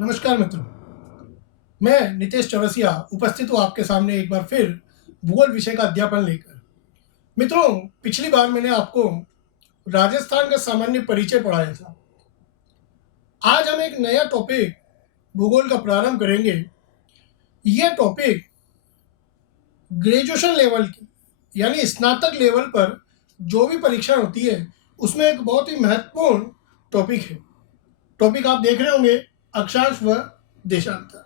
नमस्कार मित्रों, मैं नितेश चौरसिया उपस्थित हूँ आपके सामने एक बार फिर भूगोल विषय का अध्यापन लेकर। मित्रों, पिछली बार मैंने आपको राजस्थान का सामान्य परिचय पढ़ाया था। आज हम एक नया टॉपिक भूगोल का प्रारंभ करेंगे। यह टॉपिक ग्रेजुएशन लेवल की यानी स्नातक लेवल पर जो भी परीक्षा होती है उसमें एक बहुत ही महत्वपूर्ण टॉपिक है। टॉपिक आप देख रहे होंगे, अक्षांश व देशांतर।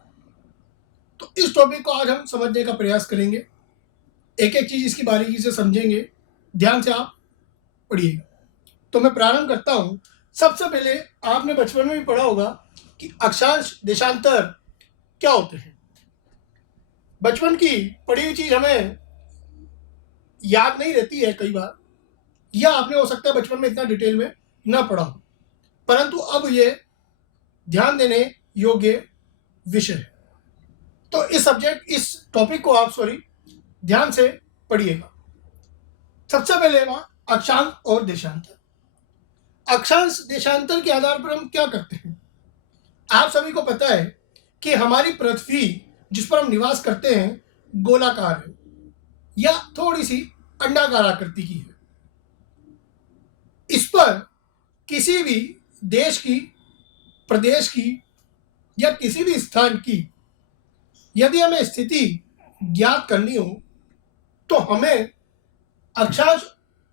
तो इस टॉपिक को आज हम समझने का प्रयास करेंगे, एक एक चीज इसकी बारीकी से समझेंगे। ध्यान से आप पढ़िएगा। तो मैं प्रारंभ करता हूं। सबसे पहले आपने बचपन में भी पढ़ा होगा कि अक्षांश देशांतर क्या होते हैं। बचपन की पढ़ी हुई चीज हमें याद नहीं रहती है कई बार, या आपने हो सकता है बचपन में इतना डिटेल में ना पढ़ा हो, परंतु अब ये ध्यान देने योग्य विषय है। तो इस टॉपिक को आप ध्यान से पढ़िएगा। सबसे पहले अक्षांश और देशांतर। अक्षांश देशांतर के आधार पर हम क्या करते हैं। आप सभी को पता है कि हमारी पृथ्वी जिस पर हम निवास करते हैं गोलाकार है या थोड़ी सी अंडाकार आकृति की है। इस पर किसी भी देश की, प्रदेश की या किसी भी स्थान की यदि हमें स्थिति ज्ञात करनी हो तो हमें अक्षांश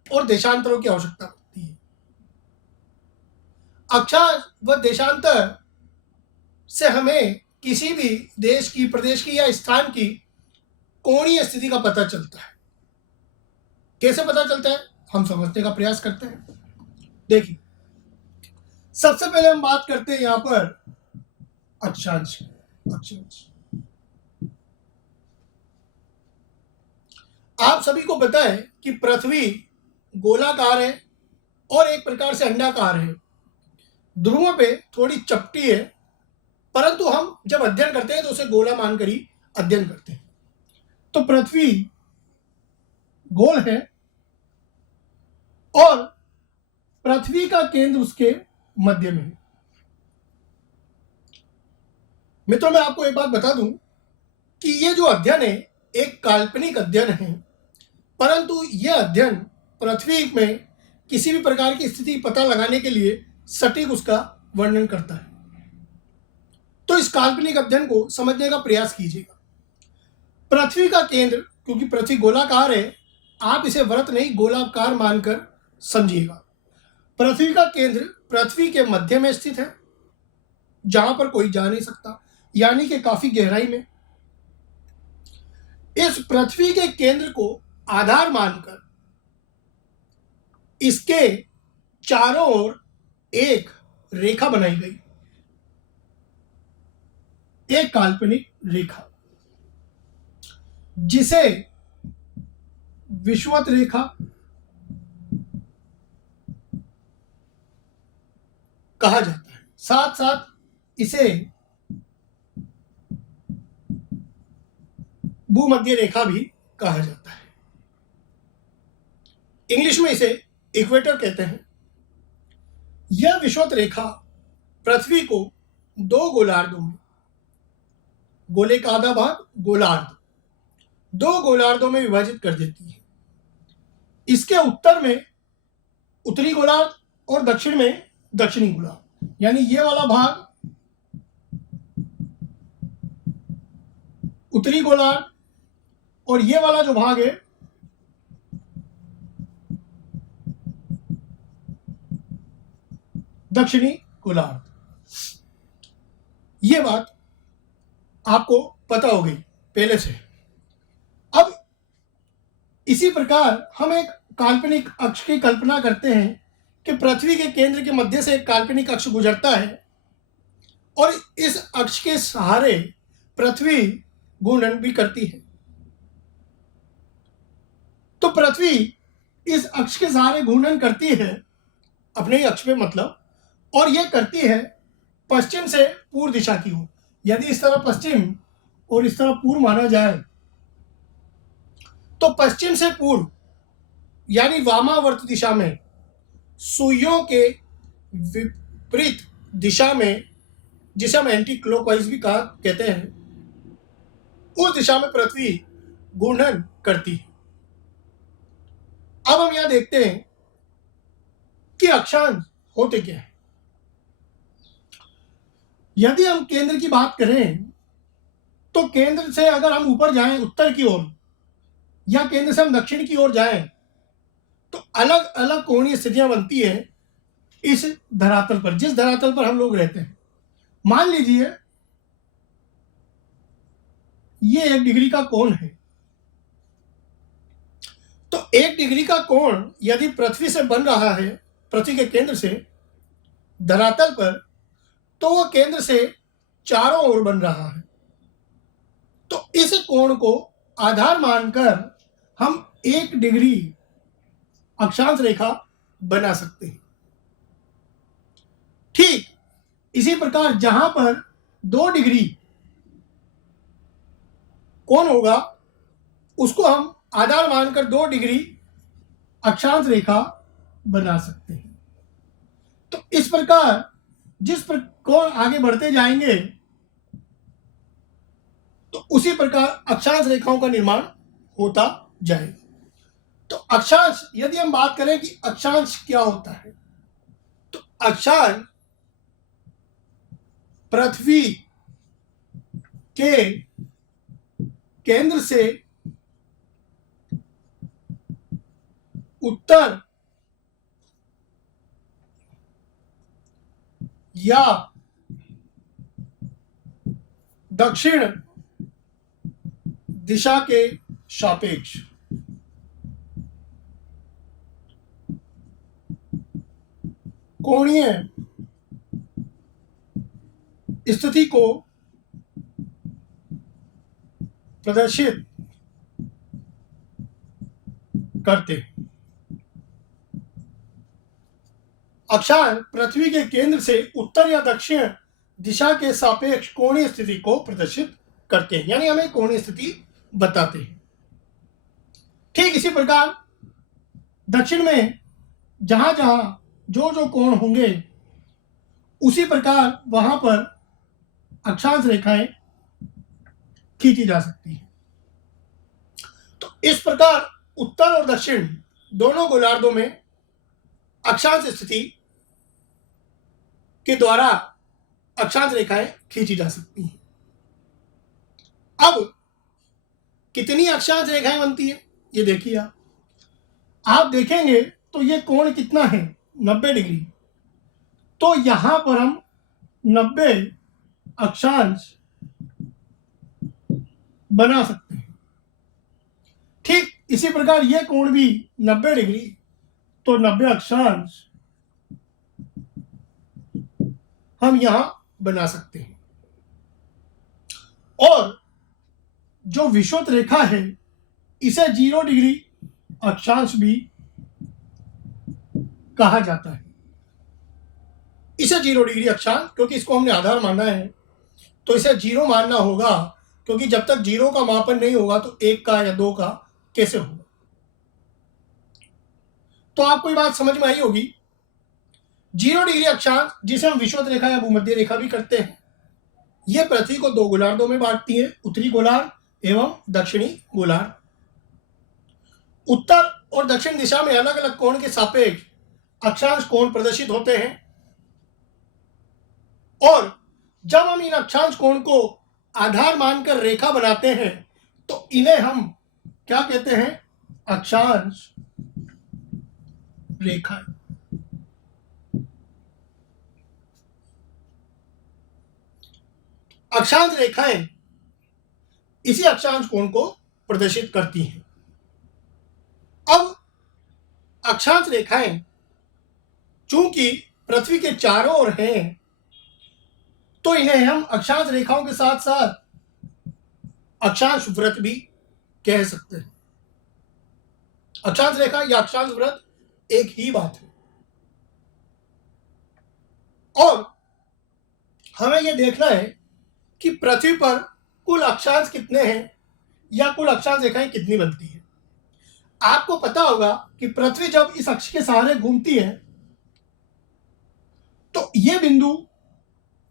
और देशांतरों की आवश्यकता पड़ती है। अक्षांश व देशांतर से हमें किसी भी देश की, प्रदेश की या स्थान की कोणीय स्थिति का पता चलता है। कैसे पता चलता है, हम समझने का प्रयास करते हैं। देखिए, सबसे पहले हम बात करते हैं यहां पर अक्षांश। आप सभी को पता है कि पृथ्वी गोलाकार है और एक प्रकार से अंडाकार है। ध्रुवों पे थोड़ी चपटी है, परंतु हम जब अध्ययन करते हैं तो उसे गोला मानकर ही अध्ययन करते हैं। तो पृथ्वी गोल है और पृथ्वी का केंद्र उसके मध्य में है। मित्रों, मैं आपको एक बात बता दूं कि ये जो अध्ययन है एक काल्पनिक अध्ययन है, परंतु यह अध्ययन पृथ्वी में किसी भी प्रकार की स्थिति पता लगाने के लिए सटीक उसका वर्णन करता है। तो इस काल्पनिक अध्ययन को समझने का प्रयास कीजिएगा। पृथ्वी का केंद्र, क्योंकि पृथ्वी गोलाकार है, आप इसे वृत्त नहीं गोलाकार मानकर समझिएगा। पृथ्वी का केंद्र पृथ्वी के मध्य में स्थित है, जहां पर कोई जा नहीं सकता, यानी कि काफी गहराई में। इस पृथ्वी के केंद्र को आधार मानकर इसके चारों ओर एक रेखा बनाई गई, एक काल्पनिक रेखा जिसे विषुवत रेखा कहा जाता है। साथ साथ इसे भूमध्य रेखा भी कहा जाता है। इंग्लिश में इसे इक्वेटर कहते हैं। यह विषुवत रेखा पृथ्वी को दो गोलार्धों में, गोले का आधा भाग गोलार्ध, दो गोलार्धों में विभाजित कर देती है। इसके उत्तर में उत्तरी गोलार्ध और दक्षिण में दक्षिणी गोलार्ध, यानी ये वाला भाग उत्तरी गोलार्ध और ये वाला जो भाग है दक्षिणी गोलार्ध। ये बात आपको पता हो गई पहले से। अब इसी प्रकार हम एक काल्पनिक अक्ष की कल्पना करते हैं कि पृथ्वी के केंद्र के मध्य से एक काल्पनिक अक्ष गुजरता है और इस अक्ष के सहारे पृथ्वी घूर्णन भी करती है। तो पृथ्वी इस अक्ष के सहारे घूर्णन करती है, अपने ही अक्ष पे मतलब, और यह करती है पश्चिम से पूर्व दिशा की ओर। यदि इस तरह पश्चिम और इस तरह पूर्व माना जाए तो पश्चिम से पूर्व यानी वामावर्त दिशा में सुइयों के विपरीत दिशा में जिसे हम एंटी क्लॉकवाइज भी कहते हैं, उस दिशा में पृथ्वी घूर्णन करती है। अब हम यहां देखते हैं कि अक्षांश होते क्या है। यदि हम केंद्र की बात करें तो केंद्र से अगर हम ऊपर जाएं उत्तर की ओर, या केंद्र से हम दक्षिण की ओर जाएं, तो अलग अलग कोणीय स्थितियां बनती है इस धरातल पर, जिस धरातल पर हम लोग रहते हैं। मान लीजिए ये 1 डिग्री का कोण है, तो 1 डिग्री का कोण यदि पृथ्वी से बन रहा है, पृथ्वी के केंद्र से धरातल पर, तो वह केंद्र से चारों ओर बन रहा है। तो इस कोण को आधार मानकर हम 1 डिग्री अक्षांश रेखा बना सकते हैं। ठीक इसी प्रकार जहां पर 2 डिग्री कोण होगा, उसको हम आधार मानकर 2 डिग्री अक्षांश रेखा बना सकते हैं। तो इस प्रकार जिस पर कोण आगे बढ़ते जाएंगे, तो उसी प्रकार अक्षांश रेखाओं का निर्माण होता जाएगा। तो अक्षांश, यदि हम बात करें कि अक्षांश क्या होता है, तो अक्षांश पृथ्वी के केंद्र से उत्तर या दक्षिण दिशा के सापेक्ष कोणीय स्थिति को प्रदर्शित करते हैं। अक्षांश पृथ्वी के केंद्र से उत्तर या दक्षिण दिशा के सापेक्ष कोणीय स्थिति को प्रदर्शित करते हैं, यानी हमें कोणीय स्थिति बताते हैं। ठीक इसी प्रकार दक्षिण में जहां जहां जो जो कोण होंगे, उसी प्रकार वहां पर अक्षांश रेखाएं खींची जा सकती हैं। तो इस प्रकार उत्तर और दक्षिण दोनों गोलार्धों में अक्षांश स्थिति के द्वारा अक्षांश रेखाएं खींची जा सकती हैं। अब कितनी अक्षांश रेखाएं बनती है, ये देखिए आप देखेंगे तो ये कोण कितना है, 90 डिग्री। तो यहां पर हम 90 अक्षांश बना सकते हैं। ठीक इसी प्रकार यह कोण भी 90 डिग्री, तो 90 अक्षांश हम यहां बना सकते हैं। और जो विषुवत रेखा है, इसे 0 डिग्री अक्षांश भी कहा जाता है। इसे 0 डिग्री अक्षांश, क्योंकि इसको हमने आधार माना है, तो इसे 0 मानना होगा, क्योंकि जब तक 0 का मापन नहीं होगा तो 1 का या 2 का कैसे होगा। तो आपको ये बात समझ में आई होगी। 0 डिग्री अक्षांश, जिसे हम विषुवत रेखा या भूमध्य रेखा भी करते हैं, यह पृथ्वी को 2 गोलार्धों में बांटती है, उत्तरी गोलार्ध एवं दक्षिणी गोलार्ध। उत्तर और दक्षिण दिशा में अलग अलग कोण के सापेक्ष अक्षांश कोण प्रदर्शित होते हैं। और जब हम इन अक्षांश कोण को आधार मानकर रेखा बनाते हैं, तो इन्हें हम क्या कहते हैं, अक्षांश रेखाएं। अक्षांश रेखाएं इसी अक्षांश कोण को प्रदर्शित करती हैं। अब अक्षांश रेखाएं चूंकि पृथ्वी के चारों ओर हैं, तो इन्हें हम अक्षांश रेखाओं के साथ साथ अक्षांश वृत्त भी कह सकते हैं। अक्षांश रेखा या अक्षांश वृत्त एक ही बात है। और हमें यह देखना है कि पृथ्वी पर कुल अक्षांश कितने हैं, या कुल अक्षांश रेखाएं कितनी बनती है। आपको पता होगा कि पृथ्वी जब इस अक्ष के सहारे घूमती है, तो यह बिंदु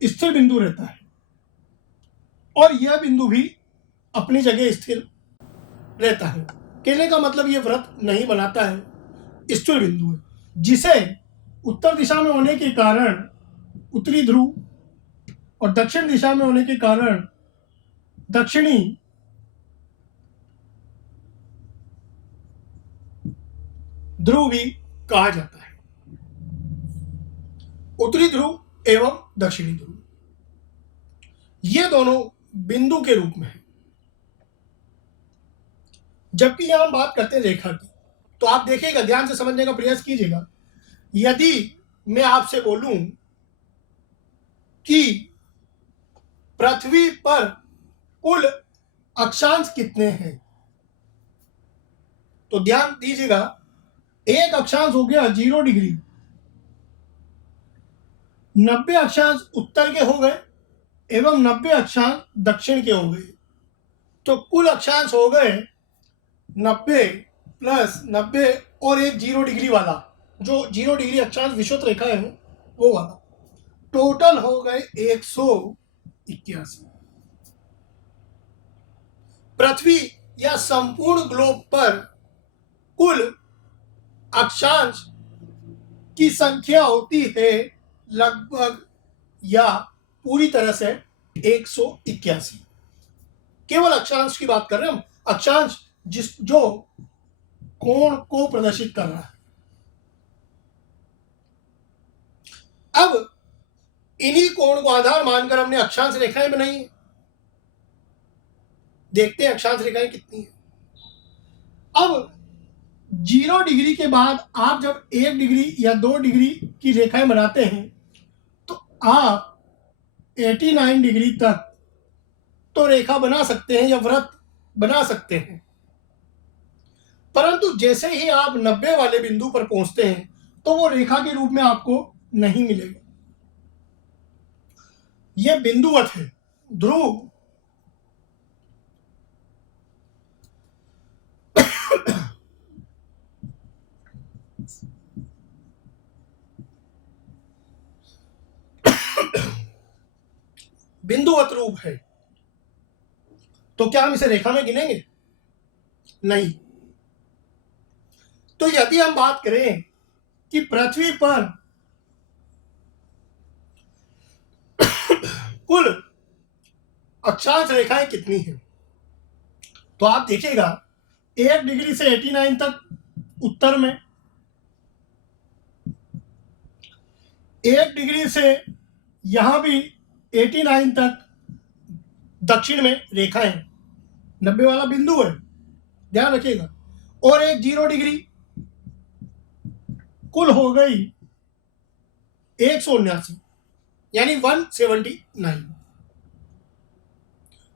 स्थिर बिंदु रहता है और यह बिंदु भी अपनी जगह स्थिर रहता है। कहने का मतलब ये वृत्त नहीं बनाता है, स्थिर बिंदु है, जिसे उत्तर दिशा में होने के कारण उत्तरी ध्रुव और दक्षिण दिशा में होने के कारण दक्षिणी ध्रुव भी कहा जाता है। उत्तरी ध्रुव एवं दक्षिणी ध्रुव ये दोनों बिंदु के रूप में है। जबकि यहां हम बात करते हैं रेखा की, तो आप देखिएगा, ध्यान से समझने का प्रयास कीजिएगा। यदि मैं आपसे बोलूं कि पृथ्वी पर कुल अक्षांश कितने हैं, तो ध्यान दीजिएगा, एक अक्षांश हो गया 0 डिग्री, 90 अक्षांश उत्तर के हो गए एवं 90 अक्षांश दक्षिण के हो गए, तो कुल अक्षांश हो गए 90 प्लस 90 और एक 0 डिग्री वाला, जो 0 डिग्री अक्षांश विषुवत रेखा है वो वाला, टोटल हो गए 181। पृथ्वी या संपूर्ण ग्लोब पर कुल अक्षांश की संख्या होती है लगभग या पूरी तरह से 181। केवल अक्षांश की बात कर रहे हैं हम, अक्षांश जो कोण को प्रदर्शित कर रहा है। अब इन्हीं कोण को आधार मानकर हमने अक्षांश रेखाएं बनाई है। देखते हैं अक्षांश रेखाएं कितनी है। अब 0 डिग्री के बाद आप जब 1 डिग्री या 2 डिग्री की रेखाएं बनाते हैं तो आप 89 डिग्री तक तो रेखा बना सकते हैं या वृत्त बना सकते हैं, परंतु जैसे ही आप 90 वाले बिंदु पर पहुंचते हैं तो वो रेखा के रूप में आपको नहीं मिलेगा। यह बिंदुवत है। ध्रुव बिंदुवत रूप है, तो क्या हम इसे रेखा में गिनेंगे? नहीं। तो यदि हम बात करें कि पृथ्वी पर कुल अक्षांश रेखाएं कितनी हैं, तो आप देखिएगा 1 डिग्री से 89 तक उत्तर में, 1 डिग्री से यहां भी 89 तक दक्षिण में रेखाएं, 90 वाला बिंदु है, ध्यान रखिएगा, और एक 0 डिग्री, कुल हो गई 179 यानी 179।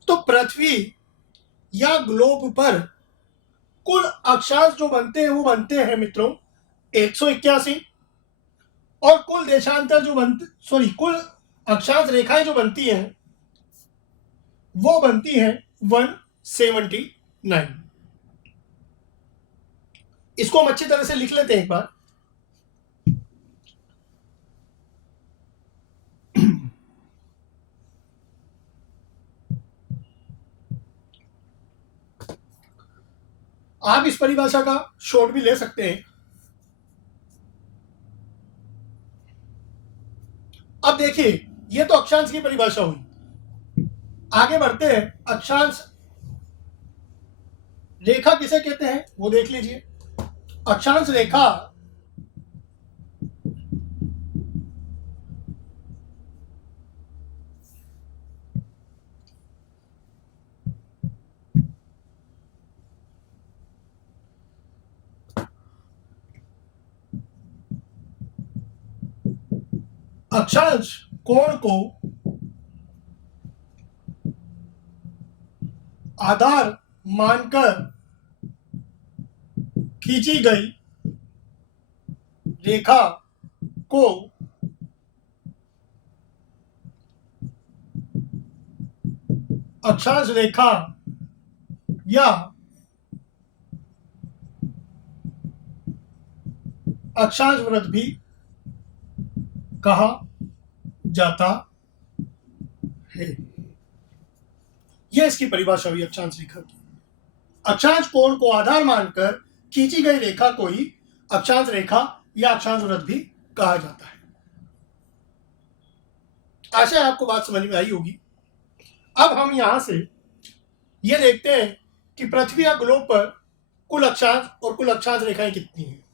तो पृथ्वी या ग्लोब पर कुल अक्षांश जो बनते हैं वो बनते हैं मित्रों 181, और कुल देशांतर जो कुल अक्षांश रेखाएं जो बनती हैं वो बनती हैं 179। इसको हम अच्छी तरह से लिख लेते हैं एक बार। आप इस परिभाषा का शॉर्ट भी ले सकते हैं। अब देखिए, ये तो अक्षांश की परिभाषा हुई। आगे बढ़ते हैं, अक्षांश रेखा किसे कहते हैं वो देख लीजिए। अक्षांश रेखा अक्षांश कोण को आधार मानकर खींची गई रेखा को अक्षांश रेखा या अक्षांश वृत्त भी कहा जाता है। यह इसकी परिभाषा हुई अक्षांश रेखा की। अक्षांश कोण को आधार मानकर खींची गई रेखा को ही अक्षांश रेखा या अक्षांश वृत्त भी कहा जाता है। आशा है आपको बात समझ में आई होगी। अब हम यहां से यह देखते हैं कि पृथ्वी या ग्लोब पर कुल अक्षांश और कुल अक्षांश रेखाएं कितनी हैं।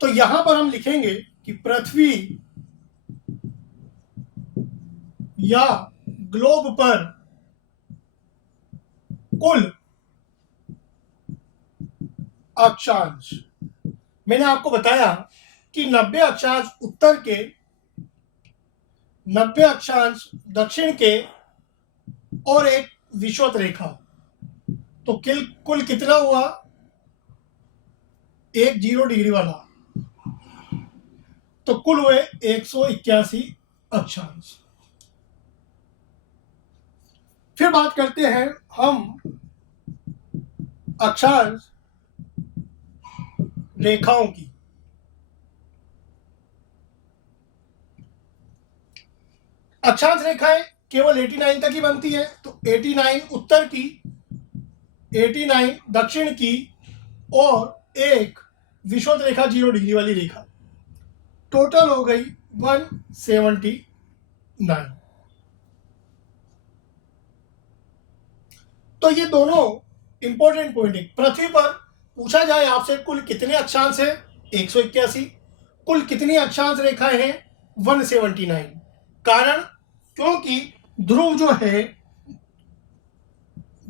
तो यहां पर हम लिखेंगे कि पृथ्वी या ग्लोब पर कुल अक्षांश, मैंने आपको बताया कि 90 अक्षांश उत्तर के, 90 अक्षांश दक्षिण के और एक विषुवत रेखा, तो कुल कितना हुआ? एक 0 डिग्री वाला, तो कुल हुए 181 अक्षांश। फिर बात करते हैं हम अक्षांश रेखाओं की। अक्षांश रेखाएं केवल 89 तक ही बनती है, तो 89 उत्तर की, 89 दक्षिण की और एक विषुवत रेखा 0 डिग्री वाली रेखा, टोटल हो गई 179। तो ये दोनों इंपॉर्टेंट पॉइंट है। पृथ्वी पर पूछा जाए आपसे कुल कितने अक्षांश है? 181। कुल कितनी अक्षांश रेखाएं हैं? 179। कारण क्योंकि ध्रुव जो है,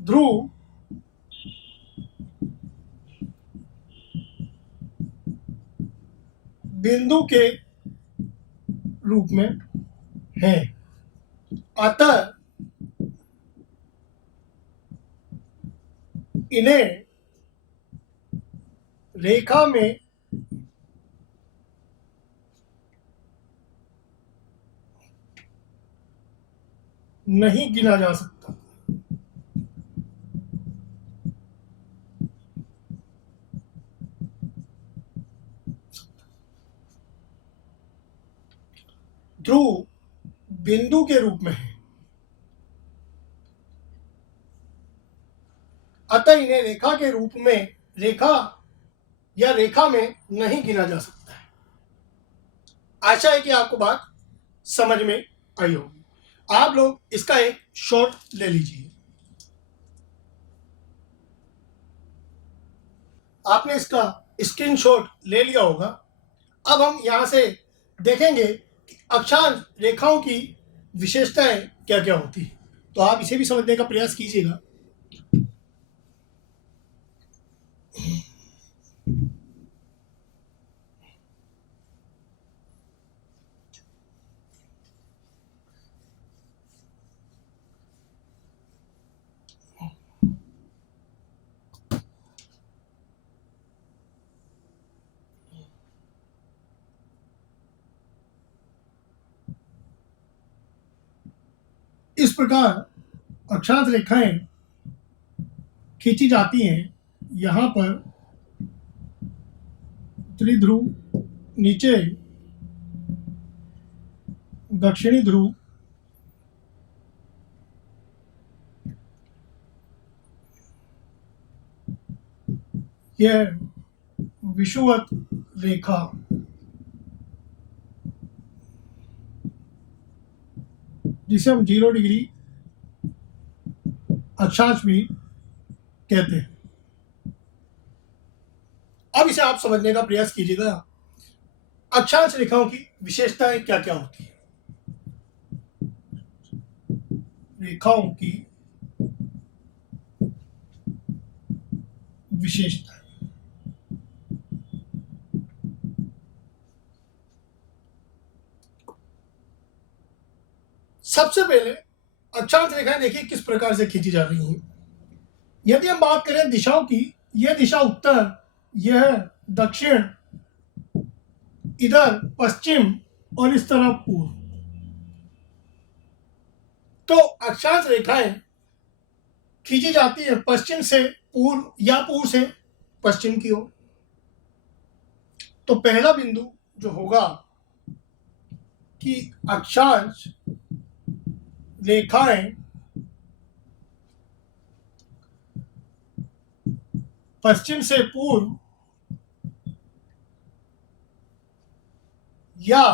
ध्रुव बिंदु के रूप में है, अतः इन्हें रेखा में नहीं गिना जा सकता। ध्रुव बिंदु के रूप में है, अतः इन्हें रेखा के रूप में, रेखा या रेखा में नहीं गिना जा सकता है। आशा है कि आपको बात समझ में आई होगी। आप लोग इसका एक शॉट ले लीजिए। आपने इसका स्क्रीनशॉट ले लिया होगा। अब हम यहां से देखेंगे कि अक्षांश रेखाओं की विशेषताएं क्या क्या होती है, तो आप इसे भी समझने का प्रयास कीजिएगा। इस प्रकार अक्षांश रेखाएं खींची जाती हैं। यहां पर उत्तरी ध्रुव, नीचे दक्षिणी ध्रुव, यह विषुवत रेखा, जिसे हम 0 डिग्री अक्षांश भी कहते हैं। अब इसे आप समझने का प्रयास कीजिएगा। अक्षांश रेखाओं की विशेषताएं क्या क्या होती है? रेखाओं की विशेषताएं, सबसे पहले अक्षांश रेखाएं देखिए किस प्रकार से खींची जा रही हैं। यदि हम बात करें दिशाओं की, यह दिशा उत्तर, यह दक्षिण, इधर पश्चिम और इस तरफ पूर्व। तो अक्षांश रेखाएं खींची जाती है पश्चिम से पूर्व या पूर्व से पश्चिम की ओर। तो पहला बिंदु जो होगा कि अक्षांश रेखाएं पश्चिम से पूर्व या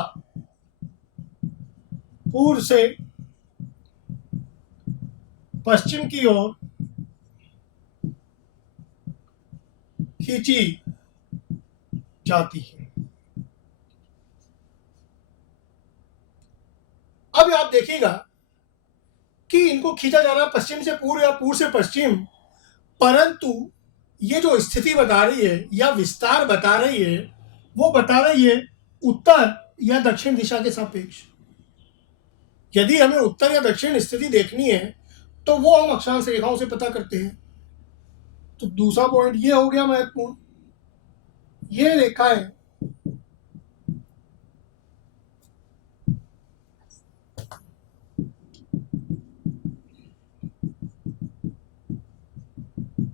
पूर्व से पश्चिम की ओर खींची जाती है। अब आप देखिएगा कि इनको खींचा जा रहा है पश्चिम से पूर्व या पूर्व से पश्चिम, परंतु ये जो स्थिति बता रही है या विस्तार बता रही है वो बता रही है उत्तर या दक्षिण दिशा के सापेक्ष। यदि हमें उत्तर या दक्षिण स्थिति देखनी है तो वो हम अक्षांश रेखाओं से पता करते हैं। तो दूसरा पॉइंट ये हो गया महत्वपूर्ण, ये रेखाएं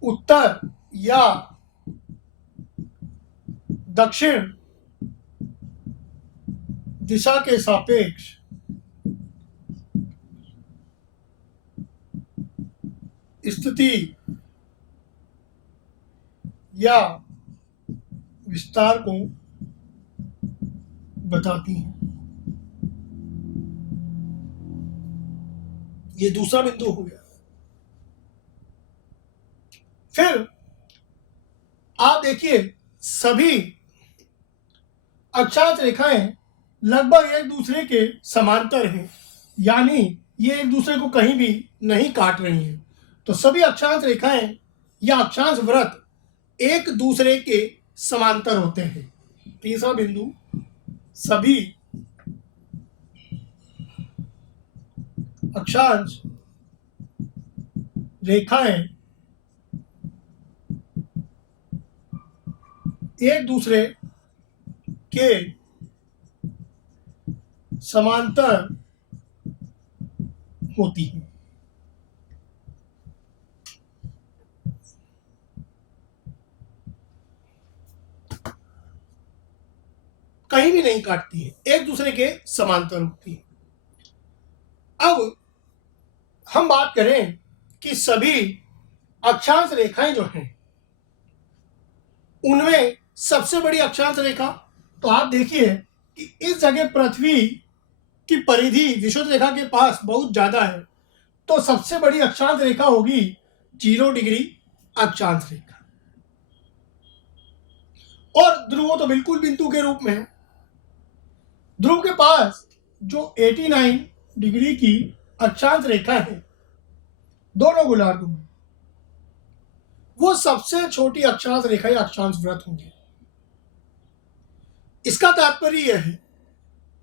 उत्तर या दक्षिण दिशा के सापेक्ष स्थिति या विस्तार को बताती हैं। ये दूसरा बिंदु हो गया। फिर आप देखिए सभी अक्षांश रेखाएं लगभग एक दूसरे के समांतर हैं, यानी ये एक दूसरे को कहीं भी नहीं काट रही हैं। तो सभी अक्षांश रेखाएं या अक्षांश वृत्त एक दूसरे के समांतर होते हैं। तीसरा बिंदु, सभी अक्षांश रेखाएं एक दूसरे के समांतर होती हैं। कहीं भी नहीं काटती है, एक दूसरे के समांतर होती है। अब हम बात करें कि सभी अक्षांश रेखाएं जो हैं उनमें सबसे बड़ी अक्षांश रेखा, तो आप देखिए कि इस जगह पृथ्वी की परिधि विषुवत रेखा के पास बहुत ज्यादा है, तो सबसे बड़ी अक्षांश रेखा होगी 0 डिग्री अक्षांश रेखा। और ध्रुव तो बिल्कुल बिंदु के रूप में है। ध्रुव के पास जो 89 डिग्री की अक्षांश रेखा है दोनों गोलार्धों में, वो सबसे छोटी अक्षांश रेखा या अक्षांश वृत्त होंगे। इसका तात्पर्य यह है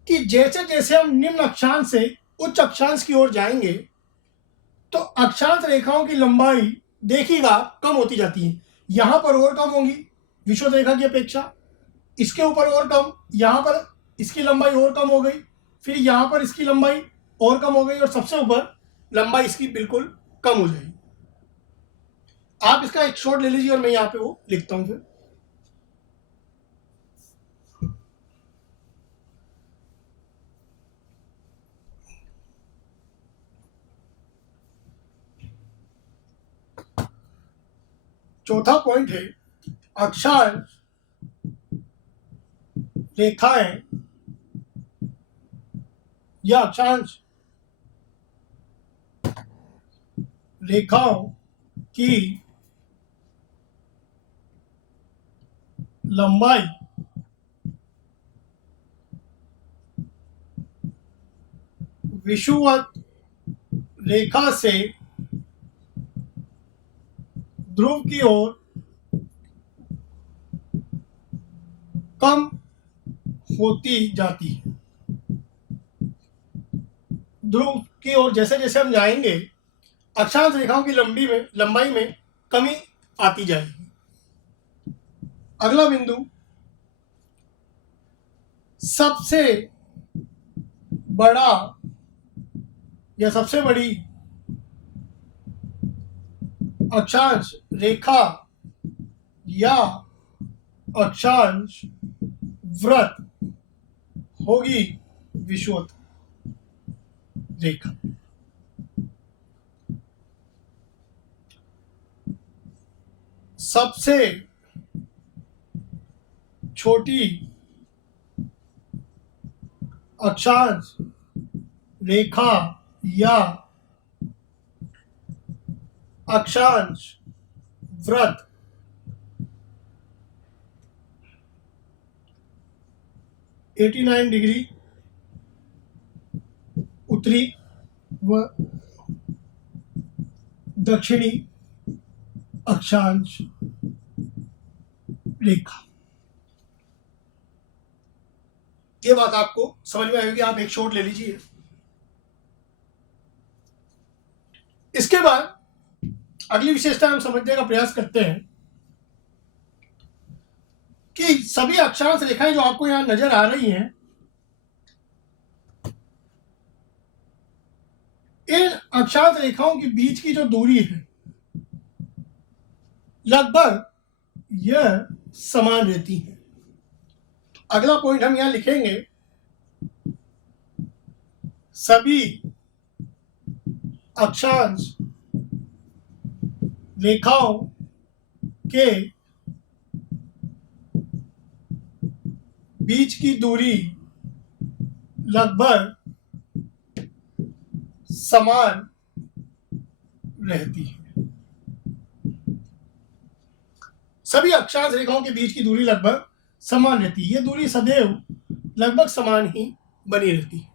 कि जैसे जैसे हम निम्न अक्षांश से उच्च अक्षांश की ओर जाएंगे तो अक्षांश रेखाओं की लंबाई देखिएगा कम होती जाती है। यहां पर और कम होंगी विषुवत रेखा की अपेक्षा, इसके ऊपर और कम, यहां पर इसकी लंबाई और कम हो गई, फिर यहां पर इसकी लंबाई और कम हो गई और सबसे ऊपर लंबाई इसकी बिल्कुल कम हो जाएगी। आप इसका एक शॉट ले लीजिए और मैं यहां पे वो लिखता हूं। फिर चौथा पॉइंट है अक्षांश रेखाएं या अक्षांश रेखाओं की लंबाई विषुवत रेखा से ध्रुव की ओर कम होती जाती है। ध्रुव की ओर जैसे जैसे हम जाएंगे अक्षांश रेखाओं की लंबाई में कमी आती जाएगी। अगला बिंदु, सबसे बड़ा या सबसे बड़ी अक्षांश रेखा या अक्षांश वृत्त होगी विषुवत रेखा। सबसे छोटी अक्षांश रेखा या अक्षांश वृत्त (89 डिग्री उत्तरी व दक्षिणी अक्षांश रेखा। ये बात आपको समझ में आएगी। आप एक शॉट ले लीजिए। इसके बाद अगली विशेषता हम समझने का प्रयास करते हैं कि सभी अक्षांश रेखाएं जो आपको यहां नजर आ रही हैं, इन अक्षांश रेखाओं के बीच की जो दूरी है लगभग यह समान रहती है। अगला पॉइंट हम यहां लिखेंगे, सभी अक्षांश रेखाओं के बीच की दूरी लगभग समान रहती है। सभी अक्षांश रेखाओं के बीच की दूरी लगभग समान रहती है। यह दूरी सदैव लगभग समान ही बनी रहती है,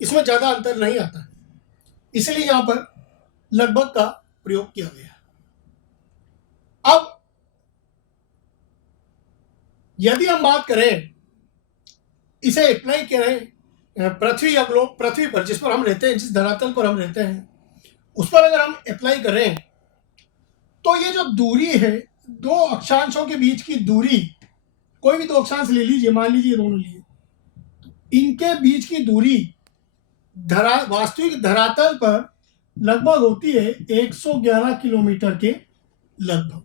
इसमें ज्यादा अंतर नहीं आता है, इसलिए यहां पर लगभग का प्रयोग किया गया। अब यदि हम बात करें, इसे अप्लाई करें पृथ्वी या ग्लोब, पृथ्वी पर जिस पर हम रहते हैं, जिस धरातल पर हम रहते हैं, उस पर अगर हम अप्लाई करें तो ये जो दूरी है, दो अक्षांशों के बीच की दूरी, कोई भी दो अक्षांश ले लीजिए, मान लीजिए दोनों लिए, इनके बीच की दूरी वास्तविक धरातल पर लगभग होती है 111 किलोमीटर के लगभग।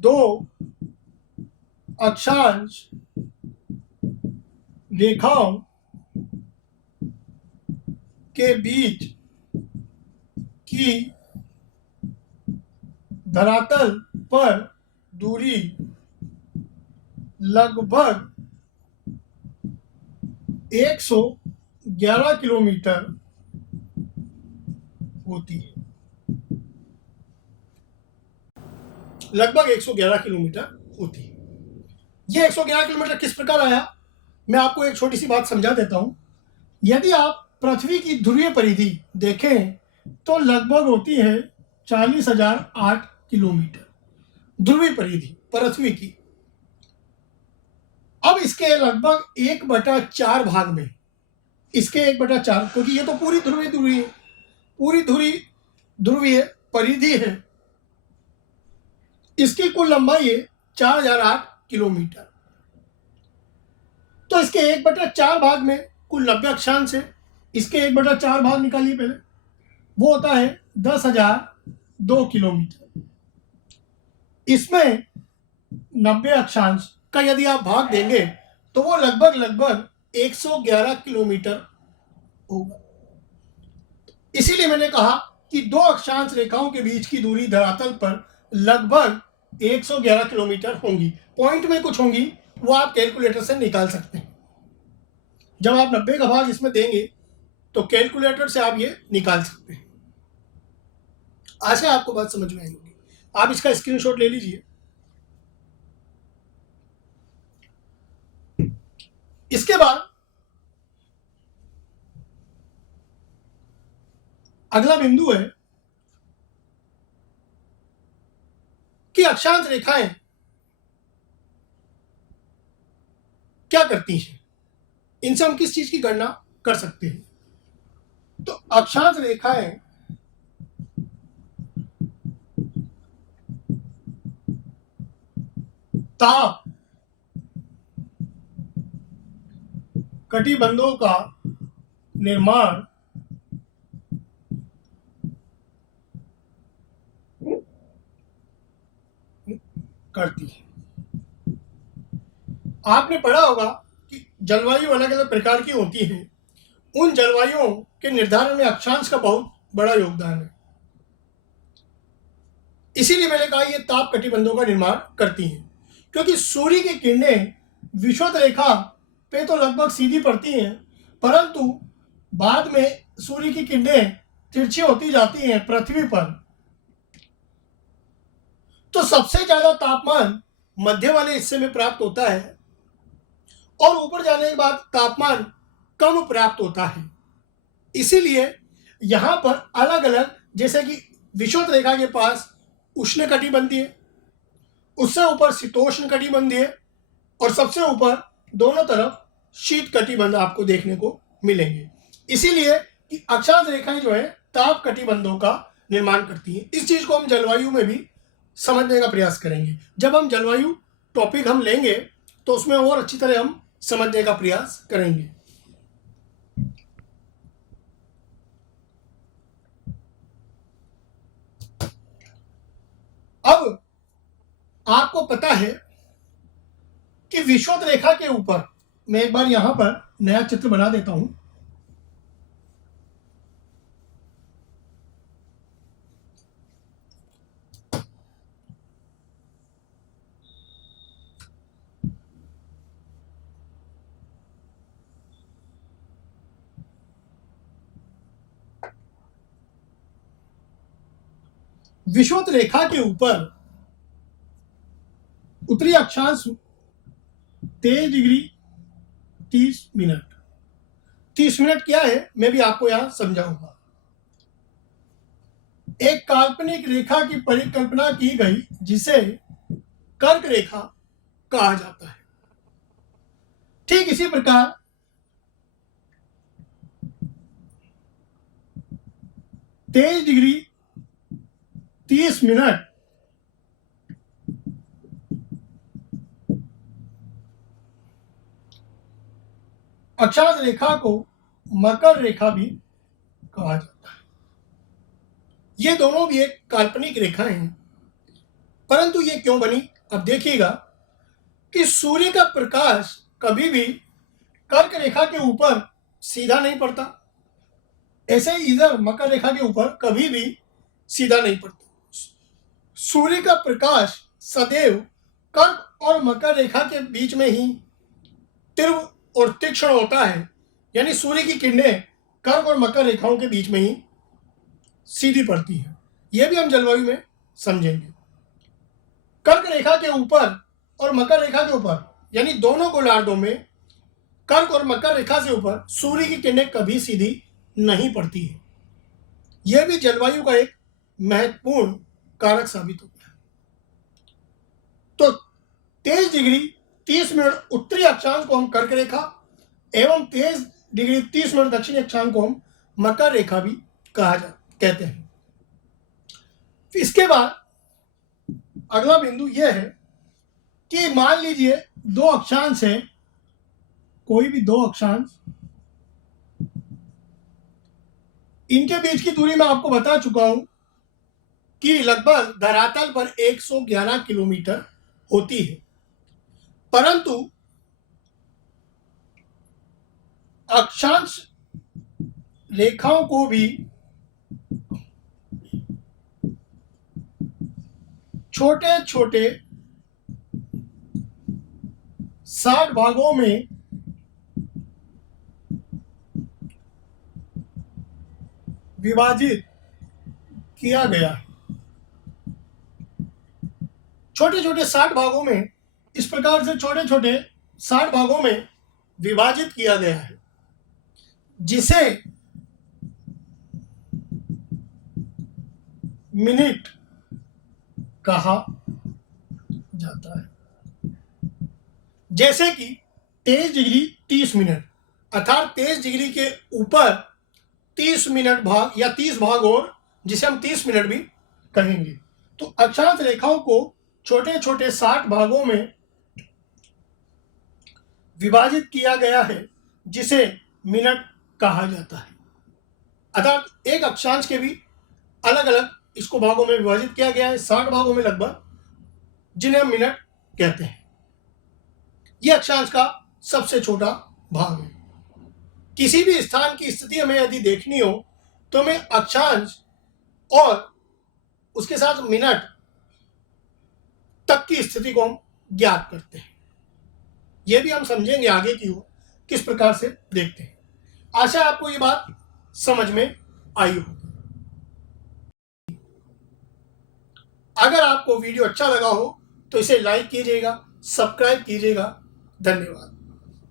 दो अक्षांश रेखाओं के बीच की धरातल पर दूरी लगभग 111 किलोमीटर होती है। लगभग 111 किलोमीटर होती है। यह 111 किलोमीटर किस प्रकार आया, मैं आपको एक छोटी सी बात समझा देता हूं। यदि आप पृथ्वी की ध्रुवीय परिधि देखें तो लगभग होती है 40,008 किलोमीटर ध्रुवीय परिधि पृथ्वी की। अब इसके लगभग 1/4 भाग में, इसके 1/4, क्योंकि ये तो पूरी ध्रुवीय परिधि है, इसकी कुल लंबाई है 4008 किलोमीटर। तो इसके 1/4 भाग में कुल 90 अक्षांश है, इसके 1/4 भाग निकालिए पहले, वो होता है 10,002 किलोमीटर। इसमें 90 अक्षांश का यदि आप भाग देंगे तो वो लगभग 111 किलोमीटर होगा। इसीलिए मैंने कहा कि दो अक्षांश रेखाओं के बीच की दूरी धरातल पर लगभग 111 किलोमीटर होंगी। पॉइंट में कुछ होंगी, वो आप कैलकुलेटर से निकाल सकते हैं। जब आप 90 का भाग इसमें देंगे तो कैलकुलेटर से आप ये निकाल सकते हैं। आशा आपको बात समझ में आई होगी। आप इसका स्क्रीनशॉट ले लीजिए। इसके बाद अगला बिंदु है कि अक्षांश रेखाएं क्या करती हैं, इनसे हम किस चीज की गणना कर सकते हैं। तो अक्षांश रेखाएं ताप कटिबंधों का निर्माण करती है। आपने पढ़ा होगा कि जलवायु अलग अलग प्रकार की होती है। उन जलवायुओं के निर्धारण में अक्षांश का बहुत बड़ा योगदान है। इसीलिए मैंने कहा ये ताप कटिबंधों का निर्माण करती हैं, क्योंकि सूर्य की किरणें विषुवत रेखा पे तो लगभग सीधी पड़ती हैं, परंतु बाद में सूर्य की किरणें तिरछी होती जाती हैं पृथ्वी पर। तो सबसे ज्यादा तापमान मध्य वाले हिस्से में प्राप्त होता है और ऊपर जाने के बाद तापमान कम प्राप्त होता है। इसीलिए यहां पर अलग अलग, जैसे कि विषुवत रेखा के पास उष्णकटिबंधीय, उससे ऊपर शीतोष्ण कटिबंधीय और सबसे ऊपर दोनों तरफ शीत कटिबंध आपको देखने को मिलेंगे। इसीलिए कि अक्षांश रेखाएं जो है ताप कटिबंधों का निर्माण करती हैं। इस चीज को हम जलवायु में भी समझने का प्रयास करेंगे। जब हम जलवायु टॉपिक हम लेंगे तो उसमें और अच्छी तरह हम समझने का प्रयास करेंगे। अब आपको पता है कि विषुवत रेखा के ऊपर, मैं एक बार यहां पर नया चित्र बना देता हूं। विषुवत रेखा के ऊपर उत्तरी अक्षांश 23 डिग्री 30 मिनट। 30 मिनट क्या है मैं भी आपको यहां समझाऊंगा। एक काल्पनिक रेखा की परिकल्पना की गई जिसे कर्क रेखा कहा जाता है। ठीक इसी प्रकार 23 डिग्री 30 मिनट अक्षांश रेखा को मकर रेखा भी कहा जाता है। ये दोनों भी एक काल्पनिक रेखाएं हैं, परंतु ये क्यों बनी? अब देखिएगा कि सूर्य का प्रकाश कभी भी कर्क रेखा के ऊपर सीधा नहीं पड़ता, ऐसे ही इधर मकर रेखा के ऊपर कभी भी सीधा नहीं पड़ता। सूर्य का प्रकाश सदैव कर्क और मकर रेखा के बीच में ही तीव्र और तीक्ष्ण होता है, यानी सूर्य की किरणें कर्क और मकर रेखाओं के बीच में ही सीधी पड़ती है। यह भी हम जलवायु में समझेंगे। कर्क रेखा के ऊपर और मकर रेखा के ऊपर, यानी दोनों गोलार्धों में कर्क और मकर रेखा से ऊपर सूर्य की किरणें कभी सीधी नहीं पड़ती है। यह भी जलवायु का एक महत्वपूर्ण कारक साबित होता है। तो 23 डिग्री 30 मिनट उत्तरी अक्षांश को हम कर्क रेखा एवं 23 डिग्री 30 मिनट दक्षिणी अक्षांश को हम मकर रेखा भी कहते हैं। इसके बाद अगला बिंदु यह है कि मान लीजिए दो अक्षांश है, कोई भी दो अक्षांश, इनके बीच की दूरी मैं आपको बता चुका हूं कि लगभग धरातल पर 111 किलोमीटर होती है, परंतु अक्षांश रेखाओं को भी छोटे छोटे 60 भागों में विभाजित किया गया है। छोटे छोटे 60 भागों में, इस प्रकार से छोटे छोटे 60 भागों में विभाजित किया गया है, जिसे मिनट कहा जाता है। जैसे कि 23 डिग्री 30 मिनट, अर्थात 23 डिग्री के ऊपर 30 मिनट भाग या 30 भाग और, जिसे हम 30 मिनट भी कहेंगे। तो अक्षांश रेखाओं को छोटे छोटे 60 भागों में विभाजित किया गया है, जिसे मिनट कहा जाता है। अर्थात एक अक्षांश के भी अलग अलग इसको भागों में विभाजित किया गया है, 60 भागों में लगभग, जिन्हें हम मिनट कहते हैं। यह अक्षांश का सबसे छोटा भाग है। किसी भी स्थान की स्थिति हमें यदि देखनी हो तो हमें अक्षांश और उसके साथ मिनट तक की स्थिति को हम ज्ञात करते हैं। यह भी हम समझेंगे आगे की ओर किस प्रकार से देखते हैं। आशा है आपको ये बात समझ में आई होगी। अगर आपको वीडियो अच्छा लगा हो तो इसे लाइक कीजिएगा, सब्सक्राइब कीजिएगा। धन्यवाद।